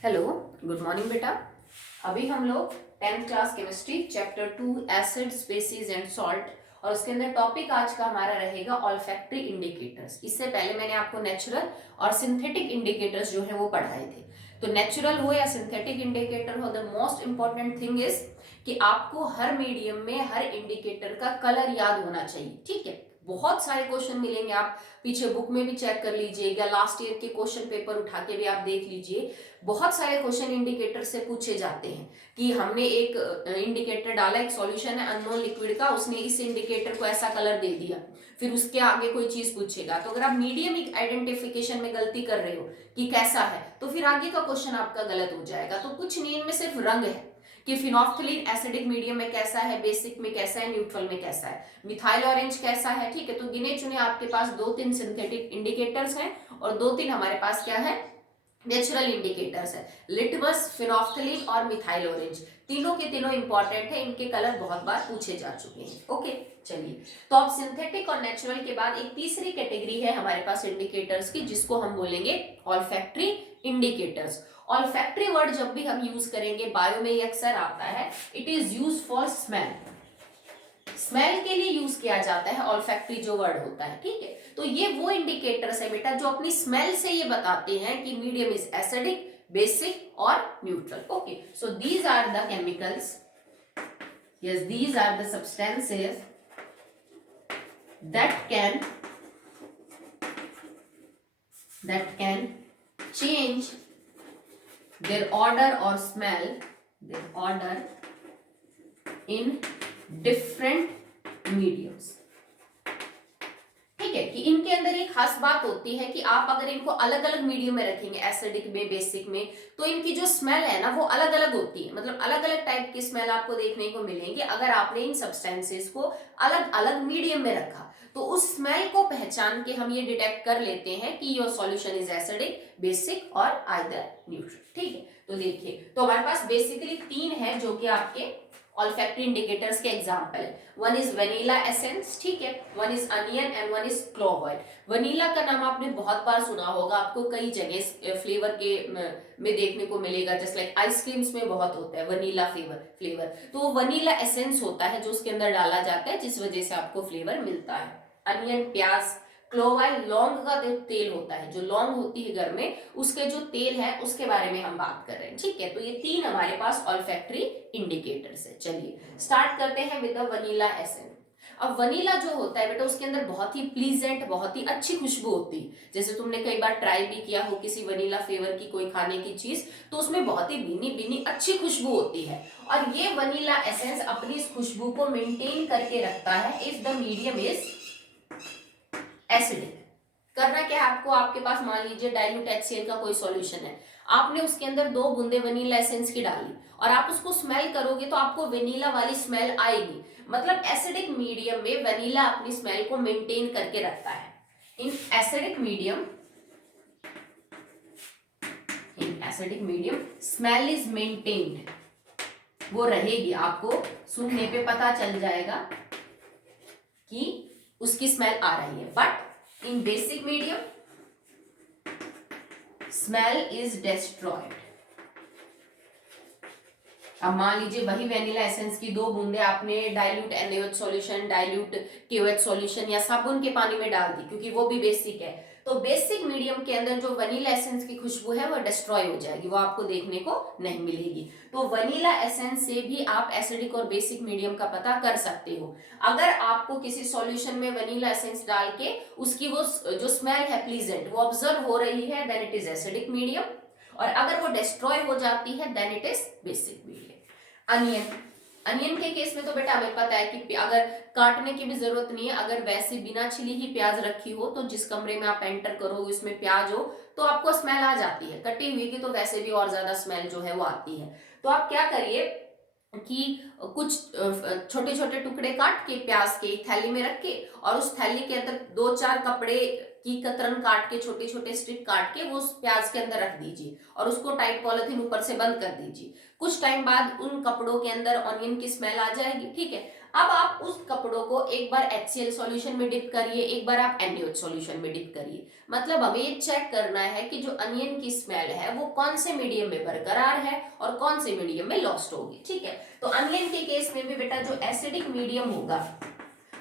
Hello, good morning बेटा। अभी हम लोग 10th class chemistry chapter 2 acid species and salt और उसके अंदर टॉपिक आज का हमारा रहेगा ऑल्फैक्टरी इंडिकेटर्स। इससे पहले मैंने आपको नेचुरल और सिंथेटिक इंडिकेटर्स जो है वो पढ़ाए थे। तो नेचुरल हो या सिंथेटिक इंडिकेटर हो, the most important thing is कि आपको हर मीडियम में हर इंडिकेटर का कलर याद होना चाहिए। ठीक है, बहुत सारे क्वेश्चन मिलेंगे, आप पीछे बुक में भी चेक कर लीजिए या लास्ट ईयर के क्वेश्चन पेपर उठा के भी आप देख लीजिए। बहुत सारे क्वेश्चन इंडिकेटर से पूछे जाते हैं कि हमने एक इंडिकेटर डाला, एक सॉल्यूशन है अननोन लिक्विड का, उसने इस इंडिकेटर को ऐसा कलर दे दिया, फिर उसके आगे कोई चीज पूछेगा। तो अगर आप मीडियम आइडेंटिफिकेशन में गलती कर रहे हो कि कैसा है, तो फिर आगे का क्वेश्चन आपका गलत हो जाएगा। तो कुछ नहीं, इनमें सिर्फ रंग है कि फिनोल्फ्थलीन एसिडिक मीडियम में कैसा है, बेसिक में कैसा है, न्यूट्रल में कैसा है, मिथाइल ऑरेंज कैसा है। ठीक है, तो गिने चुने आपके पास 2-3 सिंथेटिक इंडिकेटर्स हैं और 2-3 हमारे पास क्या है, नेचुरल इंडिकेटर्स है। लिटमस, फिनोल्फ्थलीन और मिथाइल ऑरेंज, तीनों के तीनों इंपॉर्टेंट है, इनके कलर बहुत बार पूछे जा चुके हैं। ओके, चलिए, तो अब सिंथेटिक और नेचुरल के बाद एक तीसरी कैटेगरी है हमारे पास इंडिकेटर्स की, जिसको हम बोलेंगे ऑल्फैक्टरी इंडिकेटर्स। ऑल्फैक्टरी वर्ड जब भी हम यूज करेंगे, बायो में ये अक्सर आता है, it is use for smell. Smell के लिए यूज किया जाता है ऑल्फैक्टरी जो वर्ड होता है। ठीक है, तो ये वो इंडिकेटर्स है बेटा जो अपनी स्मेल से ये बताते हैं कि मीडियम इज एसिडिक, बेसिक और neutral. Okay, so these are the chemicals, yes, these are the substances that can change their order or smell, their order in different mediums। ठीक है, कि इनके अंदर एक खास बात होती है कि आप अगर इनको अलग अलग मीडियम में रखेंगे, एसिडिक में, बेसिक में, तो इनकी जो स्मेल है ना वो अलग अलग होती है। मतलब अलग अलग टाइप की स्मेल आपको देखने को मिलेंगी अगर आपने इन सब्सटेंसेस को अलग अलग मीडियम में रखा। तो उस स्मेल को पहचान के हम ये डिटेक्ट कर लेते हैं कि your solution is acidic, basic और आइदर न्यूट्रल। ठीक है, तो देखिए, तो हमारे पास बेसिकली 3 है जो कि आपके ऑल्फैक्टरी इंडिकेटर्स के एग्जांपल है। वन इज वनीला एसेंस, ठीक है, one is onion and one is clove oil. Vanilla का नाम आपने बहुत बार सुना होगा, आपको कई जगह फ्लेवर के में देखने को मिलेगा, जस्ट लाइक आइसक्रीम्स में बहुत होता है वनीला फ्लेवर। तो वनीला एसेंस होता है जो उसके अंदर डाला जाता है, जिस वजह से आपको फ्लेवर मिलता है। अनियन प्याज, क्लोव ऑयल लौंग का तेल होता है, जो लौंग होती है घर में उसके जो तेल है उसके बारे में हम बात कर रहे हैं। ठीक है, तो ये 3 हमारे पास ऑल्फैक्टरी इंडिकेटर्स है। चलिए स्टार्ट करते हैं विद द वनीला एसेंस। अब वनीला जो होता है बेटा, उसके अंदर बहुत ही प्लीजेंट, बहुत ही अच्छी खुशबू होती है। जैसे तुमने कई बार ट्राई भी किया हो किसी वनीला फ्लेवर की कोई खाने की चीज, तो उसमें बहुत ही भीनी भीनी अच्छी खुशबू होती है। और ये वनीला एसेंस अपनी इस खुशबू को मेंटेन करके रखता है if the medium is acidic. करना क्या है आपको, आपके पास मान लीजिए डाइल्यूट HCl का कोई सॉल्यूशन है, आपने उसके अंदर 2 बूंदे वनीला एसेंस की डाली और आप उसको स्मेल करोगे तो आपको वनीला वाली स्मेल आएगी। मतलब एसिडिक मीडियम में वनीला अपनी स्मेल को मेंटेन करके रखता है। इन acidic medium smell is maintained, वो रहेगी, आपको सूंघने पे पता चल जाएगा कि उसकी स्मेल आ रही है। But in basic medium smell is destroyed। अब मान लीजिए वही वेनिला एसेंस की 2 बूंदे आपने dilute NaOH solution, dilute KOH solution या साबुन के पानी में डाल दी, क्योंकि वो भी बेसिक है, तो बेसिक मीडियम के अंदर जो वनीला एसेंस की खुशबू है वो डिस्ट्रॉय हो जाएगी, वो आपको देखने को नहीं मिलेगी। तो वनीला एसेंस से भी आप एसिडिक और बेसिक मीडियम का पता कर सकते हो। अगर आपको किसी सॉल्यूशन में वनीला एसेंस डाल के उसकी वो जो स्मेल है प्लीजेंट वो ऑब्जर्व हो रही है, then it is acidic medium, और अगर वो डिस्ट्रॉय हो जाती है then it is basic medium. Anion के केस में तो बेटा हमें पता है कि अगर काटने की भी जरूरत नहीं है, अगर वैसे बिना छिली ही प्याज रखी हो तो जिस कमरे में आप एंटर करोगे उसमें प्याज हो तो आपको स्मेल आ जाती है। कटी हुई की तो वैसे भी और ज्यादा स्मेल जो है वो आती है। तो आप क्या करिए कि कुछ छोटे छोटे टुकड़े काट के प्याज के थैली में रख के, और उस थैली के अंदर 2-4 कपड़े की कतरन काट के, छोटे छोटे स्ट्रिप काट के वो उस प्याज के अंदर रख दीजिए और उसको टाइट पॉलिथीन ऊपर से बंद कर दीजिए। कुछ टाइम बाद उन कपड़ों के अंदर ऑनियन की स्मेल आ जाएगी। ठीक है, अब आप उस कपड़ों को एक बार HCl सॉल्यूशन में डिप करिए, एक बार आप NaOH सॉल्यूशन में डिप करिए। मतलब हमें ये चेक करना है कि जो अनियन की स्मेल है वो कौन से मीडियम में बरकरार है और कौन से मीडियम में लॉस्ट होगी। ठीक है, तो अनियन के केस में भी बेटा जो एसिडिक मीडियम होगा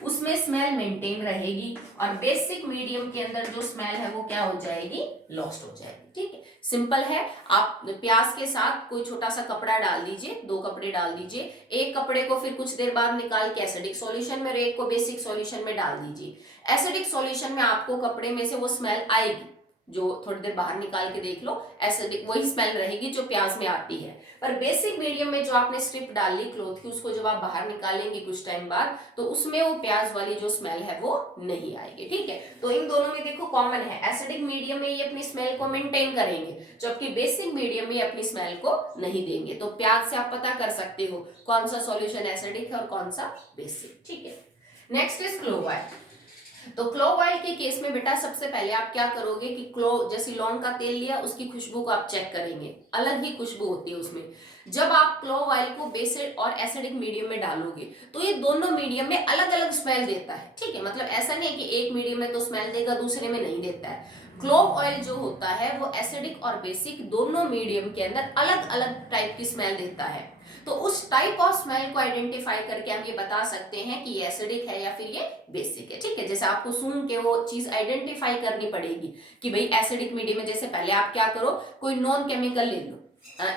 उसमें स्मेल मेंटेन रहेगी और बेसिक मीडियम के अंदर जो स्मेल है वो क्या हो जाएगी, लॉस्ट हो जाएगी। ठीक है, सिंपल है। आप प्याज के साथ कोई छोटा सा कपड़ा डाल दीजिए, 2 कपड़े डाल दीजिए, एक कपड़े को फिर कुछ देर बाद निकाल के एसिडिक सॉल्यूशन में और एक को बेसिक सॉल्यूशन में डाल दीजिए। एसिडिक सॉल्यूशन में आपको कपड़े में से वो स्मेल आएगी, जो थोड़ी देर बाहर निकाल के देख लो, एसिडिक वही स्मेल रहेगी जो प्याज में आती है। पर बेसिक मीडियम में जो आपने स्ट्रिप डाली क्लॉथ की, उसको जब आप बाहर निकालेंगे कुछ टाइम बाद, तो उसमें वो प्याज वाली जो स्मेल है वो नहीं आएगी। ठीक है, तो इन दोनों में देखो कॉमन है, एसिडिक मीडियम में ये अपनी स्मेल को मेंटेन करेंगे, जबकि बेसिक मीडियम में अपनी स्मेल को नहीं देंगे। तो प्याज से आप पता कर सकते हो कौन सा सॉल्यूशन एसिडिक है और कौन सा बेसिक। ठीक है, नेक्स्ट इज क्लोव ऑयल। तो क्लोव ऑयल के केस में बेटा सबसे पहले आप क्या करोगे कि क्लोव, जैसे लौंग का तेल लिया, उसकी खुशबू को आप चेक करेंगे, अलग ही खुशबू होती है उसमें। जब आप क्लोव ऑयल को बेसिक और एसिडिक मीडियम में डालोगे तो ये दोनों मीडियम में अलग अलग स्मेल देता है। ठीक है, मतलब ऐसा नहीं है कि एक मीडियम में तो स्मेल देगा दूसरे में नहीं देता है। क्लोव ऑयल जो होता है वो एसिडिक और बेसिक दोनों मीडियम के अंदर अलग अलग टाइप की स्मेल देता है। तो उस टाइप ऑफ स्मेल को आइडेंटिफाई करके हम ये बता सकते हैं कि ये एसिडिक है या फिर ये बेसिक है। ठीक है, जैसे आपको सुन के वो चीज आइडेंटिफाई करनी पड़ेगी कि भाई एसिडिक मीडियम में, जैसे पहले आप क्या करो, कोई नॉन केमिकल ले लो,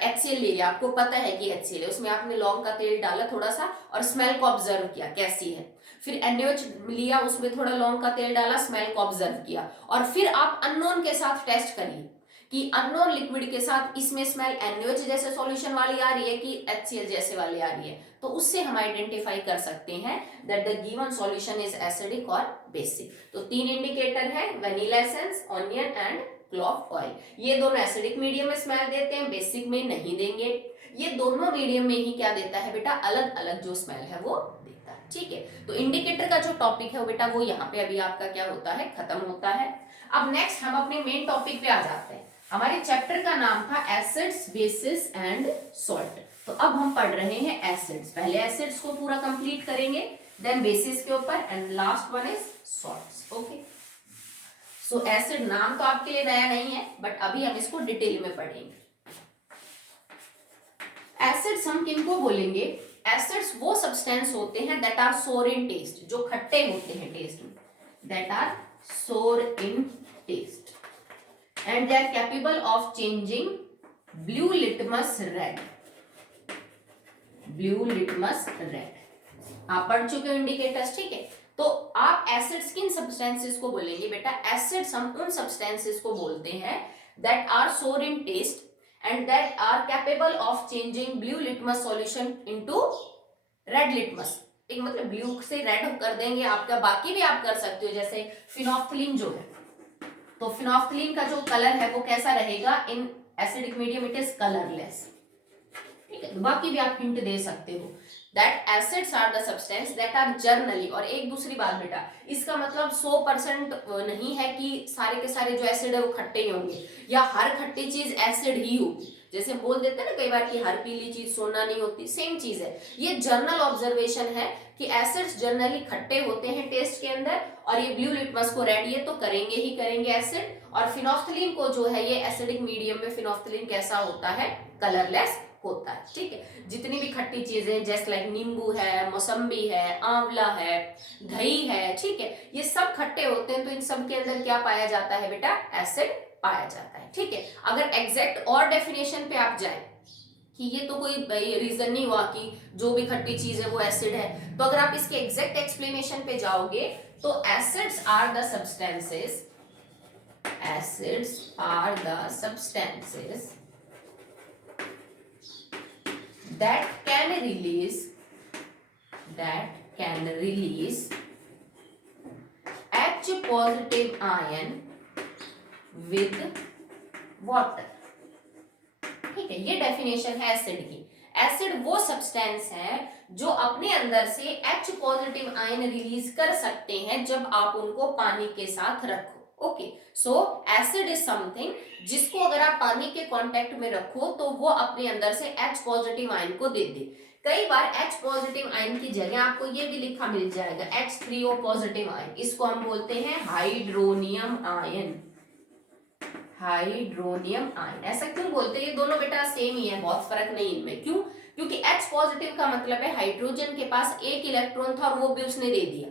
HCl ले लिया, आपको पता है कि HCl है, उसमें आपने लौंग का तेल डाला थोड़ा सा और स्मेल को ऑब्जर्व किया कैसी है। फिर NaOH लिया, उसमें थोड़ा लौंग का तेल डाला, स्मेल को ऑब्जर्व किया, और फिर आप अननोन के साथ टेस्ट करिए कि अननोन लिक्विड के साथ इसमें स्मेल NaOH जैसे सॉल्यूशन वाली आ रही है कि HCl जैसे वाली आ रही है। तो उससे हम आइडेंटिफाई कर सकते हैं that the given solution is acidic और बेसिक। तो 3 इंडिकेटर है, vanilla essence, onion and clove oil. ये दोनों एसिडिक मीडियम में स्मेल देते हैं, बेसिक में नहीं देंगे। ये दोनों मीडियम में ही क्या देता है बेटा, अलग अलग जो स्मेल है वो देता है। ठीक है, तो इंडिकेटर का जो टॉपिक है वो बेटा वो यहाँ पे अभी आपका क्या होता है, खत्म होता है। अब नेक्स्ट हम अपने मेन टॉपिक पे आ जाते हैं। हमारे चैप्टर का नाम था एसिड्स, बेसिस एंड सॉल्ट। तो अब हम पढ़ रहे हैं एसिड्स। पहले एसिड्स को पूरा कंप्लीट करेंगे, देन बेसिस के ऊपर, and last one is salts. Okay, so acid नाम तो आपके लिए नया नहीं है, बट अभी हम इसको डिटेल में पढ़ेंगे। एसिड्स हम किनको बोलेंगे, एसिड्स वो सब्सटेंस होते हैं that are sour in test, जो खट्टे होते हैं टेस्ट में, that are sour in test, and they are capable of changing blue litmus red, blue litmus red। आप पढ़ चुके हो इंडिकेटर्स। ठीक है, तो आप एसिड्स किन सब्सटेंसेस को बोलेंगे बेटा, एसिड्स हम उन सब्सटेंसेस को बोलते हैं that are sour in taste and that are capable of changing blue litmus solution into red litmus. एक मतलब ब्लू से रेड कर देंगे आपका, बाकी भी आप कर सकते हो, जैसे फिनोफ्थलीन जो है, तो फिनोफ्थलीन का जो कलर है वो कैसा रहेगा, in acidic medium it is colourless. ठीक है, बाकी भी आप हिंट दे सकते हो that acids are the substance that are generally. और एक दूसरी बात बेटा, इसका मतलब 100% नहीं है कि सारे के सारे जो एसिड है वो खट्टे ही होंगे या हर खट्टी चीज एसिड ही होगी। जैसे हम बोल देते हैं ना कई बार कि हर पीली चीज सोना नहीं होती, सेम चीज है। ये जर्नल ऑब्जर्वेशन है कि एसिड्स जनरली खट्टे होते हैं टेस्ट के अंदर, और ये ब्लू लिटमस को रेड ये तो करेंगे ही करेंगे एसिड, और फिनोफ्थलीन को जो है ये एसिडिक मीडियम में फिनोफ्थलीन कैसा होता है, कलरलेस होता है। ठीक है, जितनी भी खट्टी चीजें जैसे लाइक नींबू है, मौसम्बी है, आंवला है, दही है, ठीक है, ये सब खट्टे होते हैं, तो इन सब के अंदर क्या पाया जाता है बेटा, एसिड पाया जाता है। ठीक है, अगर एग्जैक्ट और डेफिनेशन पे आप जाए कि ये तो कोई रीजन नहीं हुआ कि जो भी खट्टी चीज है वो एसिड है, तो अगर आप इसके एग्जैक्ट एक्सप्लेनेशन पे जाओगे तो acids are the substances, acids are the substances that can release H positive ion with water। ठीक है, ये डेफिनेशन है एसिड की। एसिड वो सब्सटेंस है जो अपने अंदर से H पॉजिटिव आयन रिलीज कर सकते हैं जब आप उनको पानी के साथ रखो। Okay, so acid is something जिसको अगर आप पानी के कांटेक्ट में रखो तो वो अपने अंदर से H पॉजिटिव आयन को दे दे। कई बार H पॉजिटिव आयन की जगह आपको ये भी लिखा मिल जाएगा H3O पॉजिटिव आयन, इसको हम बोलते हैं हाइड्रोनियम आयन। हाइड्रोनियम आयन ऐसा क्यों बोलते हैं? ये दोनों बेटा सेम ही है, बहुत फर्क नहीं इनमें। क्यों? क्योंकि H पॉजिटिव का मतलब है हाइड्रोजन के पास एक इलेक्ट्रॉन था और वो भी उसने दे दिया।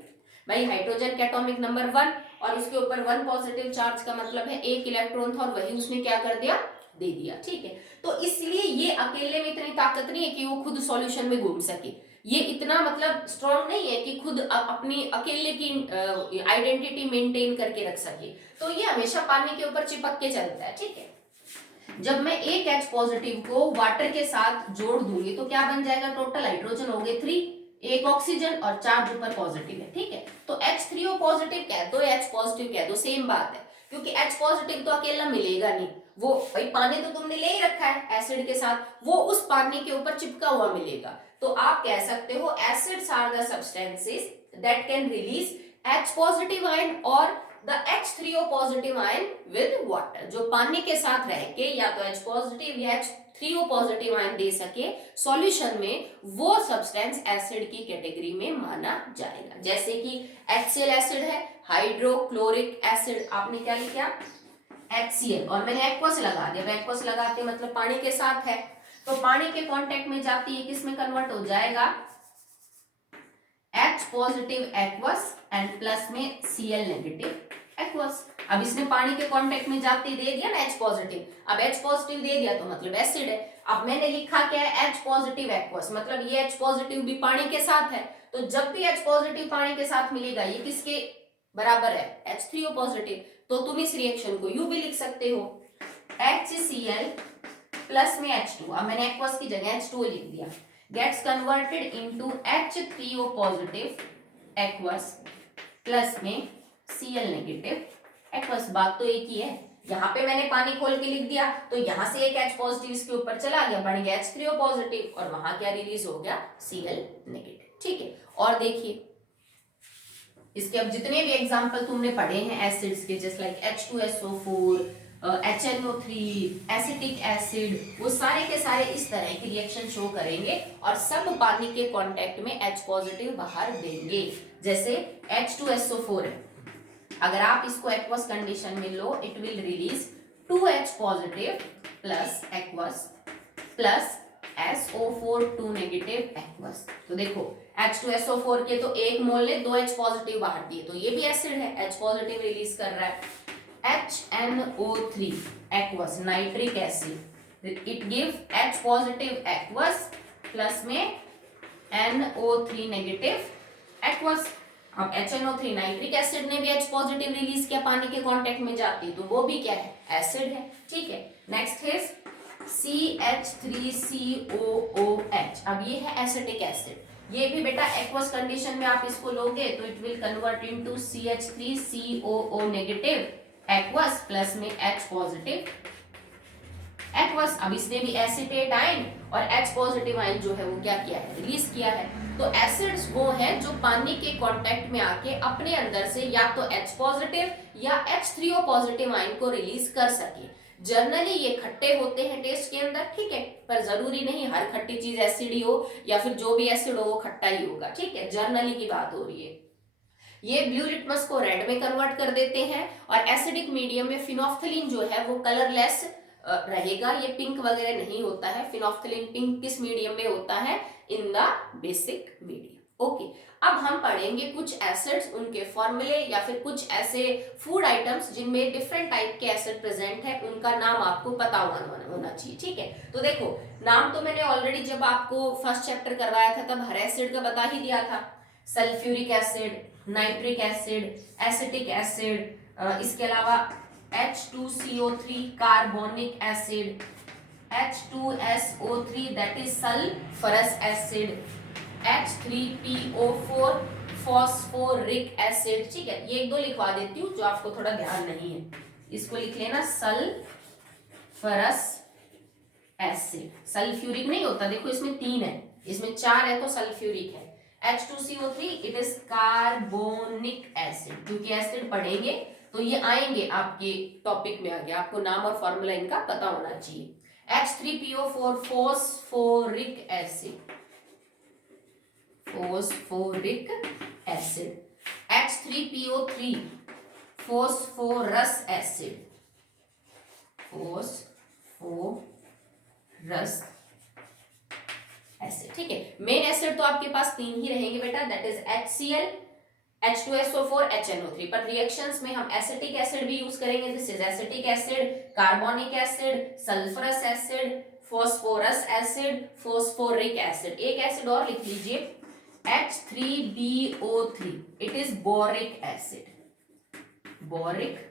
भाई हाइड्रोजन का एटॉमिक नंबर 1 और उसके ऊपर 1 पॉजिटिव चार्ज का मतलब है एक इलेक्ट्रॉन था और वही उसने क्या कर दिया? दे दिया। ठीक है, तो इसलिए ये अकेले में इतनी ताकत नहीं है कि वो खुद सॉल्यूशन में घूम सके। ये इतना मतलब स्ट्रॉन्ग नहीं है कि खुद अपनी अकेले की आइडेंटिटी मेंटेन करके रख सके। तो ये हमेशा पानी के ऊपर चिपक के चलता है। ठीक है, जब मैं एक H पॉजिटिव को वाटर के साथ जोड़ दूंगी तो क्या बन जाएगा? टोटल हाइड्रोजन हो गए 3, एक ऑक्सीजन और चार्ज ऊपर पॉजिटिव है। ठीक है, तो H3O पॉजिटिव कह दो, H पॉजिटिव कह दो, सेम बात है। क्योंकि H पॉजिटिव तो अकेला मिलेगा नहीं, वो भाई पानी तो तुमने ले ही रखा है एसिड के साथ, वो उस पानी के ऊपर चिपका हुआ मिलेगा। तो आप कह सकते हो acids are the substances that can release H positive ion और the H3O positive ion with water, जो पानी के साथ रह के या तो H पॉजिटिव या H3O पॉजिटिव आयन दे सके सॉल्यूशन में, वो सब्सटेंस एसिड की कैटेगरी में माना जाएगा। जैसे कि HCl एसिड है, हाइड्रोक्लोरिक एसिड, आपने क्या लिखा? HCl, और मैंने एक्वस लगा दिया। एक्वस लगाते मतलब पानी के साथ है, तो पानी के कांटेक्ट में जाती है, किस में कन्वर्ट हो जाएगा? H positive aqueous and plus में Cl नेगेटिव एक्वस। अब इसने पानी के कांटेक्ट में जाते दे दिया ना H पॉजिटिव, अब H पॉजिटिव दे दिया तो मतलब एसिड है। अब मैंने लिखा क्या है? H पॉजिटिव एक्वस, मतलब ये H पॉजिटिव भी पानी के साथ है, तो जब भी H पॉजिटिव पानी के साथ मिलेगा ये किसके बराबर है? H3O positive. तो तुम इस रिएक्शन को यूं भी लिख सकते हो HCl प्लस में H2, अब मैंने एक्वस की जगह H2O लिख दिया, gets converted into H3O positive aqueous plus में Cl नेगेटिव एक्वस। बात तो एक ही है, यहाँ पे मैंने पानी खोल के लिख दिया तो यहाँ से एक H पॉजिटिव इसके ऊपर चला गया, बन गया H3O पॉजिटिव और वहां क्या रिलीज हो गया? Cl negative. ठीक है, और देखिए इसके अब जितने भी एग्जाम्पल तुमने पढ़े हैं एसिड्स के, just like H2SO4, HNO3, acetic acid, वो सारे के सारे इस तरह की रिएक्शन शो करेंगे और सब पानी के कांटेक्ट में H पॉजिटिव बाहर देंगे। जैसे H2SO4 है, अगर आप इसको एक्वस कंडीशन में लो, it will release 2H positive plus aqueous plus SO4 2 negative aqueous. तो देखो H2SO4 के तो एक मोल ने 2H पॉजिटिव बाहर दिए, तो ये भी एसिड है, H पॉजिटिव रिलीज कर रहा है। HNO3 aqueous nitric acid, it give H positive aqueous plus में NO3 नेगेटिव aqueous। अब HNO3 नाइट्रिक एसिड ने भी H पॉजिटिव रिलीज किया पानी के कांटेक्ट में जाती, तो वो भी क्या है? एसिड है। ठीक है, नेक्स्ट है CH3COOH, अब ये है एसिटिक एसिड, ये भी बेटा एक्वस कंडीशन में आप इसको लोगे तो it will convert into CH3COO negative aqueous plus में H पॉजिटिव एक्वस। अब इसने भी एसिटेट आयन और H पॉजिटिव आयन जो है वो क्या किया है? रिलीज किया है। तो एसिड्स वो हैं जो पानी के कांटेक्ट में आके अपने अंदर से या तो H पॉजिटिव या H3O पॉजिटिव आयन को रिलीज कर सके। जनरली ये खट्टे होते हैं टेस्ट के अंदर, ठीक है, पर जरूरी नहीं हर खट्टी चीज एसिड ही हो या फिर जो भी एसिड हो वो खट्टा ही होगा। ठीक है, जर्नली की बात हो रही है। ये ब्लू लिटमस को रेड में कन्वर्ट कर देते हैं और एसिडिक मीडियम में फिनोफ्थलीन जो है वो कलरलेस रहेगा, ये पिंक वगैरह नहीं होता है। फिनोफ्थलीन पिंक किस मीडियम में होता है? In the basic medium. Okay, अब हम पढ़ेंगे कुछ एसिड्स, उनके फॉर्मूले या फिर कुछ ऐसे फूड आइटम्स जिनमें डिफरेंट टाइप के एसिड प्रेजेंट है, उनका नाम आपको पता होना चाहिए। ठीक है, तो देखो नाम तो मैंने ऑलरेडी जब आपको फर्स्ट चैप्टर करवाया था तब हर एसिड का बता ही दिया था। Sulphuric acid, nitric acid, acetic acid, इसके अलावा H2CO3 carbonic acid, H2SO3 that is sulphurous acid, H3PO4 phosphoric acid. ठीक है, ये एक दो लिखवा देती हूँ जो आपको थोड़ा ध्यान नहीं है, इसको लिख लेना सल्फरस एसिड। सल्फ्यूरिक नहीं होता, देखो इसमें 3 है, इसमें 4 है तो सल्फ्यूरिक है। H2CO3 it is carbonic acid, क्योंकि एसिड पढ़ेंगे तो ये आएंगे आपके टॉपिक में आगे, आपको नाम और फॉर्मूला इनका पता होना चाहिए। H3PO4 phosphoric acid, phosphoric acid, H3PO3 phosphorus acid, phosphorus acid. ठीक है, मेन एसिड तो आपके पास 3 ही रहेंगे बेटा, that is HCl, H2SO4, HNO3, पर रिएक्शंस में हम एसिटिक एसिड भी यूज करेंगे। This is acetic acid, carbonic acid, sulphurous acid, phosphorous acid, phosphoric acid. एक एसिड और लिख लीजिए, H3BO3, it is boric acid, boric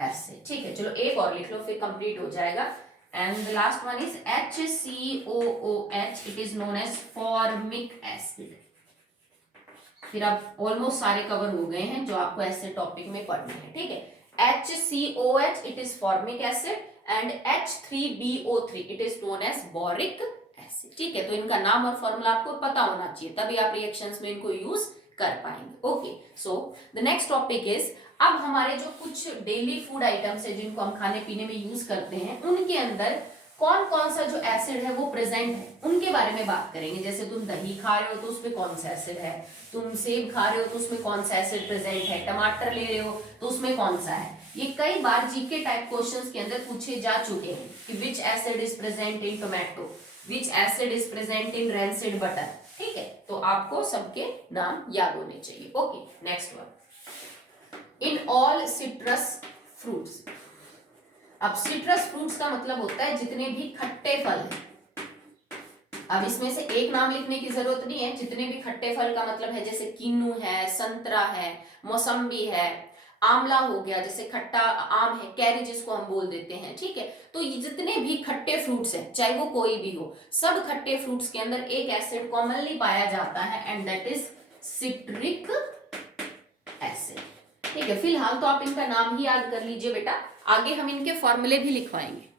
acid. ठीक है, चलो एक और लिख लो फिर कंप्लीट हो जाएगा। And the last one is HCOOH, it is known as formic acid. फिर आप ऑलमोस्ट सारे कवर हो गए हैं जो आपको एसिड टॉपिक में पढ़ने हैं। ठीक है, HCOH, it is formic acid, and H3BO3, it is known as boric acid. ठीक है, तो इनका नाम और फॉर्मूला आपको पता होना चाहिए, तभी आप रिएक्शंस में इनको यूज कर पाएंगे। Okay, so the next topic is, अब हमारे जो कुछ डेली फूड आइटम्स है जिनको हम खाने पीने में यूज करते हैं, उनके अंदर कौन कौन सा जो एसिड है वो प्रेजेंट है, उनके बारे में बात करेंगे। जैसे तुम दही खा रहे हो तो उसमें कौन सा एसिड है, तुम सेब खा रहे हो तो उसमें कौन सा एसिड प्रेजेंट है, टमाटर ले रहे हो तो उसमें कौन सा है। ये कई बार जीके टाइप क्वेश्चंस के अंदर पूछे जा चुके हैं कि विच acid is present in tomato, which acid is present in rancid butter. ठीक है, तो आपको सबके नाम याद होने चाहिए। Okay, next one, in all citrus fruits. अब सिट्रस फ्रूट्स का मतलब होता है जितने भी खट्टे फल हैं। अब इसमें से एक नाम लिखने की जरूरत नहीं है, जितने भी खट्टे फल का मतलब है, जैसे किन्नू है, संतरा है, मौसम्बी है, आंवला हो गया, जैसे खट्टा आम है, कैरी जिसको हम बोल देते हैं। ठीक है, तो ये जितने भी खट्टे फ्रूट्स हैं, चाहे वो कोई भी हो, सब खट्टे फ्रूट्स के अंदर एक एसिड कॉमनली पाया जाता है, and that is citric acid. ठीक है, फिलहाल तो आप इनका नाम ही याद कर लीजिए बेटा, आगे हम इनके फॉर्मूले भी लिखवाएंगे।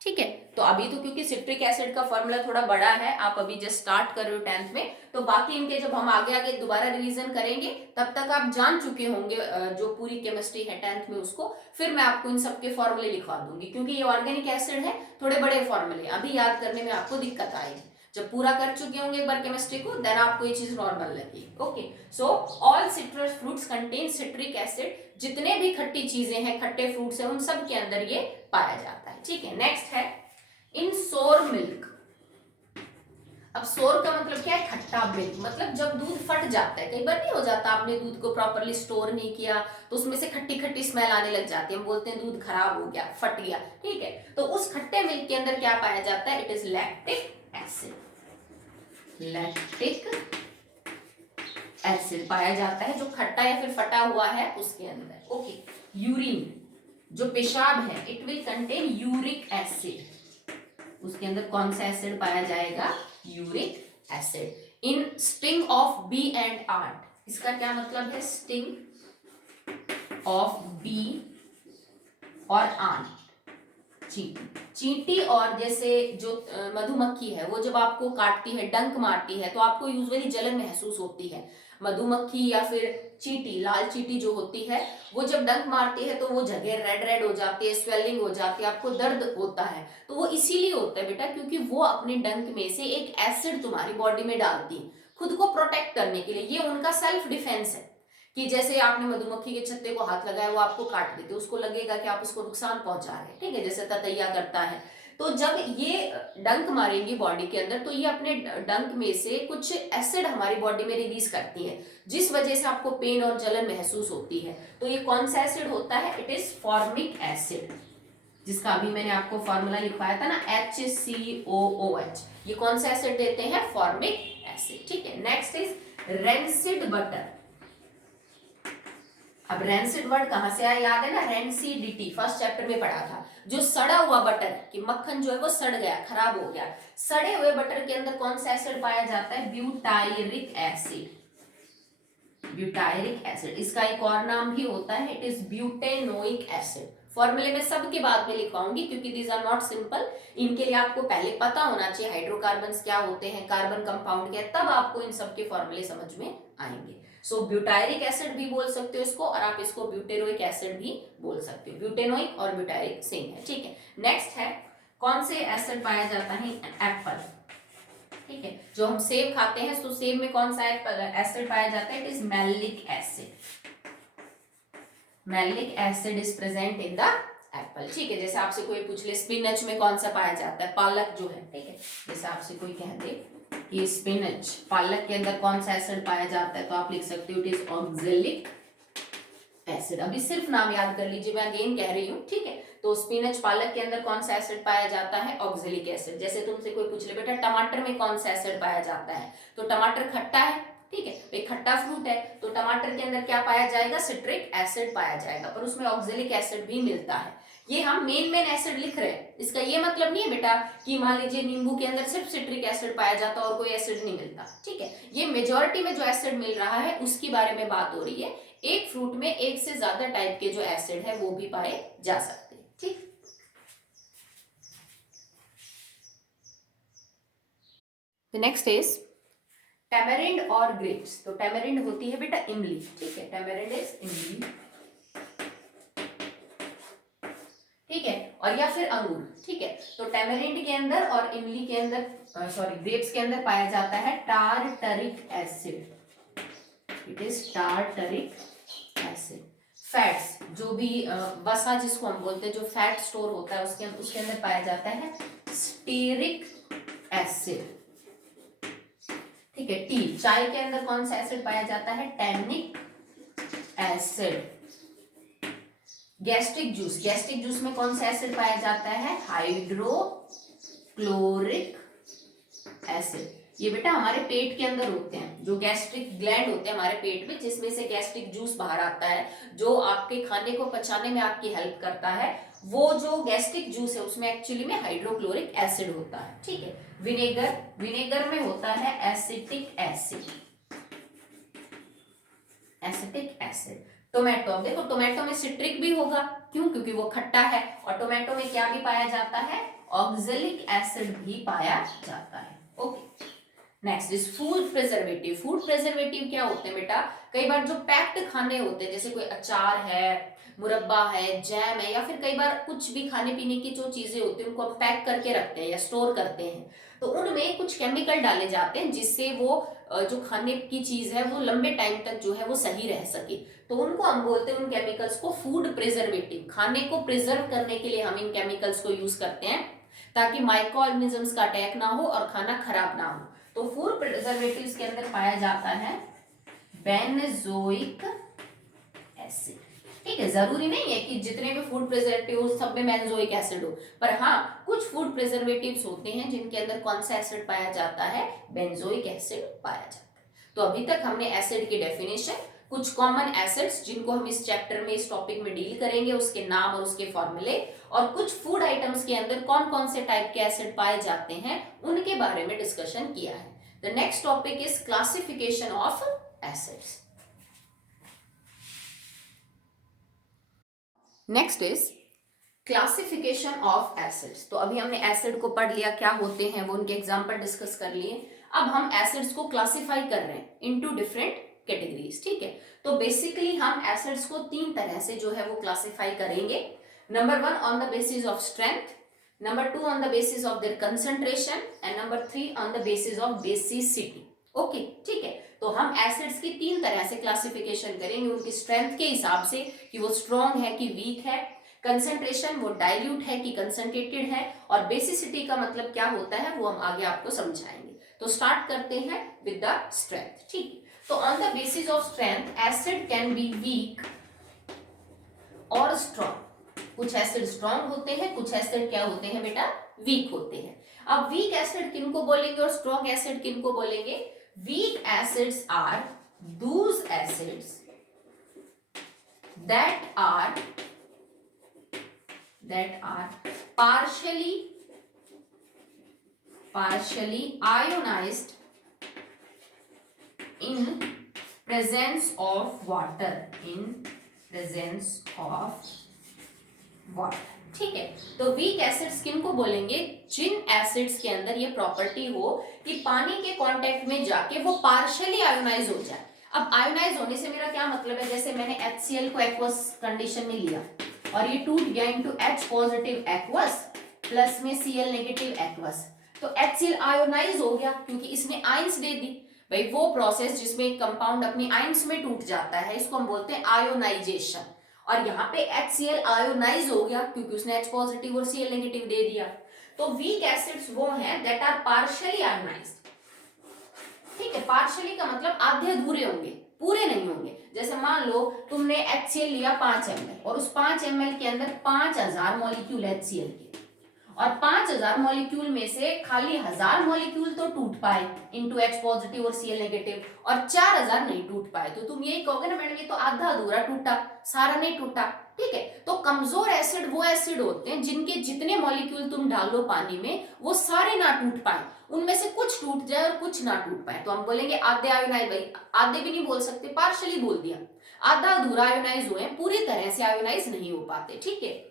ठीक है, तो अभी तो क्योंकि सिट्रिक एसिड का फॉर्मूला थोड़ा बड़ा है, आप अभी जस्ट स्टार्ट कर रहे हो 10th में, तो बाकी इनके जब हम आगे आगे दोबारा रिवीजन करेंगे तब तक आप जान चुके होंगे जो पूरी केमिस्ट्री है 10th में उसको। फिर मैं आपको इन सबके फॉर्मूले लिखवा दूंगी, क्योंकि ये ऑर्गेनिक एसिड है, थोड़े बड़े फॉर्मूले, अभी याद करने में आपको दिक्कत आएगी। जब पूरा कर चुके होंगे एक बार केमिस्ट्री को, देन आपको ये चीज नॉर्मल लगेगी। Okay, so all citrus fruits contain citric acid, जितने भी खट्टी चीजें हैं, खट्टे फ्रूट्स हैं, उन सब के अंदर ये पाया जाता है। ठीक है, नेक्स्ट है इन सोर मिल्क। अब सोर का मतलब क्या है, खट्टा मिल्क, मतलब जब दूध फट जाता है, कई बार नहीं हो जाता, आपने दूध को प्रॉपरली स्टोर नहीं किया तो उसमें से खट्टी खट्टी स्मेल आने लग जाती है, हम बोलते हैं दूध खराब हो गया, फट गया। ठीक है, तो उस खट्टे मिल्क के अंदर क्या पाया जाता है, it is lactic acid, lactic acid पाया जाता है जो खट्टा या फिर फटा हुआ है उसके अंदर। ओके, यूरिन, जो पेशाब है, it will contain uric acid, उसके अंदर कौन सा एसिड पाया जाएगा, uric acid. In sting of bee and ant, इसका क्या मतलब है, स्टिंग ऑफ बी और आंट, चींटी, चींटी और जैसे जो मधुमक्खी है, वो जब आपको काटती है, डंक मारती है, तो आपको यूजुअली जलन महसूस होती है। मधुमक्खी या फिर चींटी, लाल चींटी जो होती है, वो जब डंक मारती है तो वो जगह रेड रेड हो जाती है, स्वेलिंग हो जाती है, आपको दर्द होता है। तो वो इसीलिए होता है बेटा, क्योंकि वो अपने डंक में से एक एसिड तुम्हारी बॉडी में डालती है खुद को प्रोटेक्ट करने के लिए। ये उनका सेल्फ डिफेंस है, कि जैसे आपने मधुमक्खी के छत्ते को हाथ लगाया, वो आपको काट देते, उसको लगेगा कि आप उसको नुकसान पहुंचा रहे हैं। ठीक है, जैसे ततैया करता है, तो जब ये डंक मारेंगी बॉडी के अंदर, तो ये अपने डंक में से कुछ एसिड हमारी बॉडी में रिलीज करती है, जिस वजह से आपको पेन और जलन महसूस होती है। तो ये कौन सा एसिड होता है, इट इज फॉर्मिक एसिड, जिसका अभी मैंने आपको फॉर्मूला लिखवाया था ना, HCOOH। ये कौन सा एसिड देते हैं, फॉर्मिक एसिड। ठीक है, नेक्स्ट इज रेंसिड बटर। अब रेंसिड वर्ड कहां से आया, याद है ना, रेंसिडिटी, फर्स्ट चैप्टर में पढ़ा था। जो सड़ा हुआ बटर, कि मक्खन जो है वो सड़ गया, खराब हो गया, सड़े हुए बटर के अंदर कौन सा एसिड पाया जाता है, ब्यूटायरिक एसिड, ब्यूटायरिक एसिड। इसका एक और नाम भी होता है, इट इज ब्यूटेनोइक एसिड। फॉर्मूले में सबके बाद में लिखवाऊंगी, क्योंकि दीज आर नॉट सिंपल, इनके लिए आपको पहले पता होना चाहिए हाइड्रोकार्बन्स क्या होते हैं, कार्बन कंपाउंड क्या है, तब आपको इन सबके फॉर्मूले समझ में आएंगे। सो ब्यूटायरिक एसिड भी बोल सकते हो इसको, और आप इसको ब्यूटेरोइक एसिड भी बोल सकते हो। ब्यूटेनोइक और ब्यूटायरिक सेम है। ठीक है, नेक्स्ट है, कौन से एसिड पाया जाता है, एप्पल। ठीक है, जो हम सेब खाते हैं तो सेब में कौन सा एसिड पाया जाता है? It is malic acid. Malic acid is present in the Apple. ठीक है, जैसे आपसे कोई पूछ ले स्पिनच में कौन सा पाया जाता है, पालक जो है, ठीक है, जैसे आपसे कोई कह दे कि स्पिनच पालक के अंदर कौन सा एसिड पाया जाता है, तो आप लिख सकते हो इट इज ऑक्जेलिक एसिड। अभी सिर्फ नाम याद कर लीजिए, मैं अगेन कह रही हूँ, ठीक है। तो स्पिनच पालक के अंदर कौन सा एसिड पाया जाता है? Oxalic acid. जैसे तुमसे कोई पूछ ले बेटा टमाटर में कौन सा एसिड पाया जाता है, तो टमाटर खट्टा है, ठीक है, एक खट्टा फ्रूट है, तो टमाटर के अंदर क्या पाया जाएगा? सिट्रिक एसिड पाया जाएगा, पर उसमें ऑक्जेलिक एसिड भी मिलता है। ये हम मेन एसिड लिख रहे हैं, इसका ये मतलब नहीं है बेटा कि मान लीजिए नींबू के अंदर सिर्फ सिट्रिक एसिड पाया जाता और कोई एसिड नहीं मिलता, ठीक है। ये मेजॉरिटी में जो एसिड मिल रहा है उसकी बारे में बात हो रही है। एक फ्रूट में एक से ज्यादा टाइप के जो एसिड है वो भी पाए जा सकते हैं, ठीक। द नेक्स्ट इज टैमरिंड और ग्रेप्स। तो टैमरिंड होती है बेटा इमली, ठीक है, टैमरिंड इज इमली, ठीक है, और या फिर अंगूर, ठीक है। तो टैमरिंड के अंदर और इमली के अंदर ग्रेप्स के अंदर पाया जाता है tartaric acid. It is tartaric acid. Fats, जो भी वसा जिसको हम बोलते हैं, जो फैट स्टोर होता है उसके अंदर पाया जाता है स्टीरिक एसिड, ठीक है। टी, चाय के अंदर कौन सा एसिड पाया जाता है? Tannic acid. गैस्ट्रिक जूस में कौन सा एसिड पाया जाता है? Hydrochloric acid. ये बेटा हमारे पेट के अंदर होते हैं, जो गैस्ट्रिक ग्लैंड होते हैं हमारे पेट में, जिसमें से गैस्ट्रिक जूस बाहर आता है, जो आपके खाने को पचाने में आपकी हेल्प करता है। वो जो गैस्ट्रिक जूस है उसमें एक्चुअली में हाइड्रोक्लोरिक एसिड होता है, ठीक है। विनेगर में होता है acetic acid. Acetic acid. Tomato, देखो टोमेटो में सिट्रिक भी होगा, क्यों? क्योंकि वो खट्टा है, और टोमेटो में क्या भी पाया जाता है? ऑक्जेलिक एसिड भी पाया जाता है, okay. Next is food preservative. Food preservative क्या होते हैं बेटा? कई बार जो पैक्ड खाने होते हैं, जैसे कोई अचार है, मुरब्बा है, जैम है, या फिर कई बार कुछ भी खाने पीने की जो चीजें होती हैं उनको हम पैक करके रखते हैं या स्टोर करते हैं, तो उनमें कुछ केमिकल डाले जाते हैं जिससे वो जो खाने की चीज है वो लंबे टाइम तक जो है वो सही रह सके। तो उनको हम बोलते हैं, उन केमिकल्स को फूड प्रिजर्वेटिव। खाने को प्रिजर्व करने के लिए हम इन केमिकल्स को यूज करते हैं ताकि माइक्रो ऑर्गेनिजम्स का अटैक ना हो और खाना खराब ना हो। तो फूड प्रिजर्वेटिव्स के अंदर पाया जाता है बेंजोइक एसिड, ठीक है। जरूरी नहीं है कि जितने भी फूड प्रिजर्वेटिव सब में बेंजोइक एसिड हो, पर हाँ कुछ फूड प्रिजर्वेटिव्स होते हैं जिनके अंदर कौन सा एसिड पाया जाता है? बेंजोइक एसिड पाया जाता है। तो अभी तक हमने एसिड की डेफिनेशन, कुछ कॉमन एसिड्स जिनको हम इस चैप्टर में, इस टॉपिक में डील करेंगे, उसके नाम और उसके फॉर्मूले, और कुछ फूड आइटम्स के अंदर कौन कौन से टाइप के एसिड पाए जाते हैं उनके बारे में डिस्कशन किया है। The next topic is classification of acids. Next is classification of acids. तो अभी हमने एसिड को पढ़ लिया, क्या होते हैं वो, उनके एग्जांपल डिस्कस कर लिए। अब हम एसिड्स को क्लासिफाई कर रहे हैं इनटू डिफरेंट कैटेगरीज, ठीक है। तो बेसिकली हम एसिड्स को तीन तरह से जो है वो क्लासिफाई करेंगे। Number 1 on the basis of strength, number 2 on the basis of their concentration, and number 3 on the basis of basicity, okay, ठीक है। तो हम एसिड्स की तीन तरह से क्लासिफिकेशन करेंगे, उनकी स्ट्रेंथ के हिसाब से कि वो स्ट्रॉन्ग है कि वीक है, कंसंट्रेशन वो डाइल्यूट है कि कंसंट्रेटेड है, और बेसिसिटी का मतलब क्या होता है वो हम आगे आपको समझाएंगे। तो स्टार्ट करते हैं विद द स्ट्रेंथ, ठीक। तो on the basis of strength acid can be weak और स्ट्रॉन्ग। कुछ एसिड स्ट्रॉन्ग होते हैं, कुछ एसिड क्या होते हैं बेटा? वीक होते हैं। अब वीक एसिड किनको बोलेंगे और स्ट्रॉन्ग एसिड किनको बोलेंगे? Weak acids are those acids that are partially ionized in presence of water, ठीक है। तो वीक एसिड्स किनको बोलेंगे? जिन एसिड्स के अंदर ये प्रॉपर्टी हो कि पानी के कांटेक्ट में जाके वो पार्शियली आयोनाइज हो जाए। अब आयोनाइज होने से मेरा क्या मतलब है? जैसे मैंने HCl को एक्वस कंडीशन में लिया और ये टूट गया into H positive aqueous plus में Cl नेगेटिव एक्वस, तो HCl आयोनाइज हो गया क्योंकि इसने आयंस दे दी। भाई वो प्रोसेस जिसमें एक कंपाउंड अपनी आयंस में टूट जाता है इसको हम बोलते हैं आयोनाइजेशन। और यहाँ पे HCl आयोनाइज हो गया क्योंकि उसने H पॉजिटिव और Cl नेगेटिव दे दिया। तो वीक एसिड्स वो हैं दैट आर पार्शियली आयोनाइज्ड। ठीक है, पार्शियली का मतलब आधे अधूरे होंगे, पूरे नहीं होंगे। जैसे मान लो तुमने HCl लिया 5 ml और उस 5 ml के अंदर 5000 मॉलिक्यूल HCl के, और 5000 मॉलिक्यूल में से खाली 1000 मॉलिक्यूल तो टूट पाए इनटू H पॉजिटिव और Cl नेगेटिव, और 4000 नहीं टूट पाए। तो तुम यही कहोगे ना मैडम ये तो आधा अधूरा टूटा, सारा नहीं टूटा। ठीक है, तो कमजोर एसिड वो एसिड होते हैं जिनके जितने मॉलिक्यूल तुम डालो पानी में वो सारे ना टूट पाए, उनमें से कुछ टूट जाए और कुछ ना टूट पाए। तो हम बोलेंगे आधे आयोनाइज, भाई आधे भी नहीं बोल सकते, पार्शियली बोल दिया, आधा अधूरा आयोनाइज हुए, पूरी तरह से आयोनाइज नहीं हो पाते। ठीक है,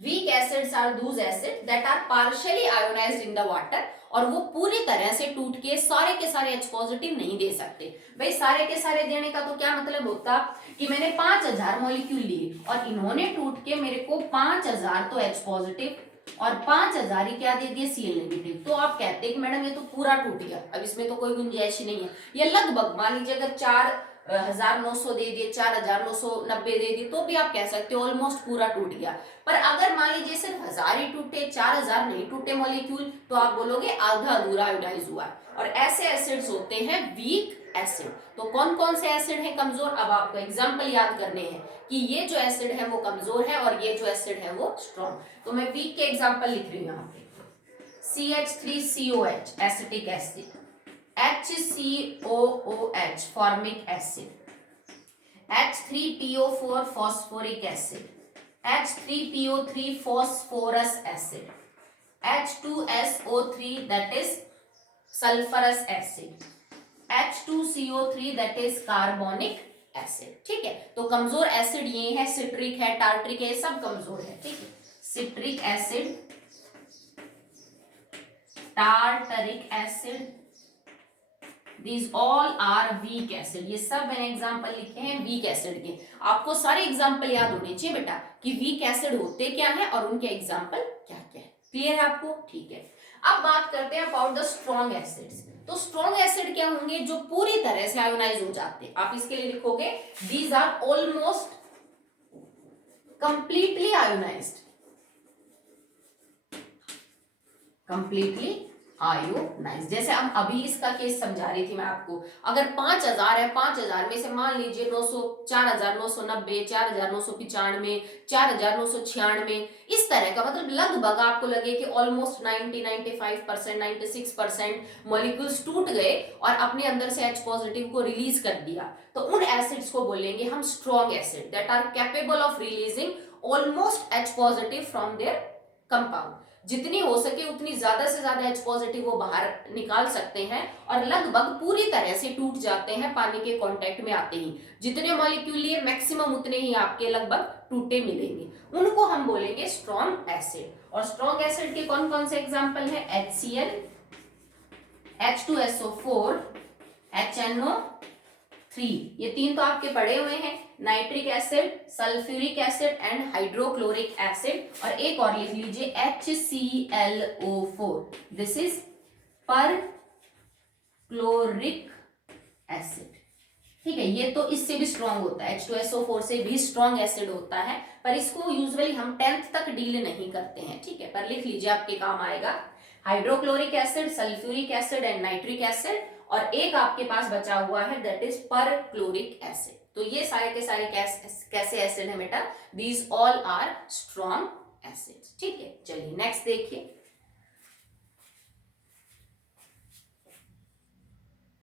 weak acids are those acids that are partially ionized in the water, और वो पूरी तरह से टूट के सारे H पॉजिटिव नहीं दे सकते। भाई सारे के सारे देने का तो क्या मतलब होता कि मैंने 5000 मॉलिक्यूल लिए और इन्होंने टूट के मेरे को 5000 तो H पॉजिटिव और 5000 ही क्या दे दिए Cl नेगेटिव। तो आप कहते हैं कि मैडम ये तो पूरा टूट गया, अब इसमें तो कोई गुंजाइश ही नहीं है। ये लगभग मान लीजिए अगर 4900 दे दिए, 4990 दे दिए तो भी आप कह सकते हो ऑलमोस्ट पूरा टूट गया। पर अगर मान लीजिए सिर्फ 1000 ही टूटे, 4000 नहीं टूटे मॉलिक्यूल, तो आप बोलोगे आधा अधूरा आयोनाइज हुआ। और ऐसे एसिड्स होते हैं वीक एसिड। तो कौन कौन से एसिड है कमजोर, अब आपको एग्जाम्पल याद करने हैं कि ये जो एसिड है वो कमजोर है और ये जो एसिड है वो स्ट्रॉन्ग। तो मैं वीक के एग्जाम्पल लिख रही हूँ यहाँ पे। CH3COH acetic acid, HCOOH formic acid, H3PO4 phosphoric acid, H3PO3 phosphorus acid, H2SO3 that is sulfurous acid, H2CO3 that is carbonic acid। ठीक है, तो कमजोर एसिड ये है, सिट्रिक है, टार्ट्रिक है, सब कमजोर है। ठीक है, citric acid, tartaric acid, These all are weak acid। ये सब मैंने एग्जाम्पल लिखे हैं वीक एसिड के। आपको सारे एग्जाम्पल याद होने चाहिए बेटा कि वीक एसिड होते क्या हैं और उनके एग्जाम्पल क्या क्या है। क्लियर है आपको? ठीक है, अब बात करते हैं अबाउट द स्ट्रॉन्ग एसिड्स। तो स्ट्रॉन्ग एसिड क्या होंगे, जो पूरी तरह से आयोनाइज हो जाते हैं। आप इसके लिए लिखोगे these are almost completely ionised, completely ionise. जैसे हम अभी इसका केस समझा रही थी मैं आपको, अगर 5000 है, 5000 में से मान लीजिए 900, 4990, 4995, 4996, इस तरह का, मतलब लगभग आपको लगे कि ऑलमोस्ट 90-95%, 96% मॉलिक्यूल्स टूट गए और अपने अंदर से H पॉजिटिव को रिलीज कर दिया, तो उन एसिड्स को बोलेंगे हम strong acid that are capable of releasing almost H positive from their compound. जितनी हो सके उतनी ज्यादा से ज्यादा H पॉजिटिव वो बाहर निकाल सकते हैं और लगभग पूरी तरह से टूट जाते हैं पानी के कांटेक्ट में आते ही। जितने मॉलिक्यूल लिए मैक्सिमम उतने ही आपके लगभग टूटे मिलेंगे, उनको हम बोलेंगे स्ट्रॉन्ग एसिड। और स्ट्रॉन्ग एसिड के कौन कौन से एग्जाम्पल है, HCl, H2SO4, HNO3, ये तीन तो आपके पढ़े हुए हैं, nitric acid, sulphuric acid and hydrochloric acid. और एक और लिख लीजिए HClO4, this is perchloric acid. ठीक है, ये तो इससे भी स्ट्रॉन्ग होता है, H2SO4 से भी स्ट्रॉन्ग एसिड होता है, पर इसको यूजुअली हम 10th तक डील नहीं करते हैं। ठीक है, पर लिख लीजिए आपके काम आएगा, hydrochloric acid, sulphuric acid and nitric acid. और एक आपके पास बचा हुआ है that is perchloric acid. तो ये सारे के सारे कैसे एसिड है बेटा, these all are strong acids. ठीक है, चलिए नेक्स्ट देखिए।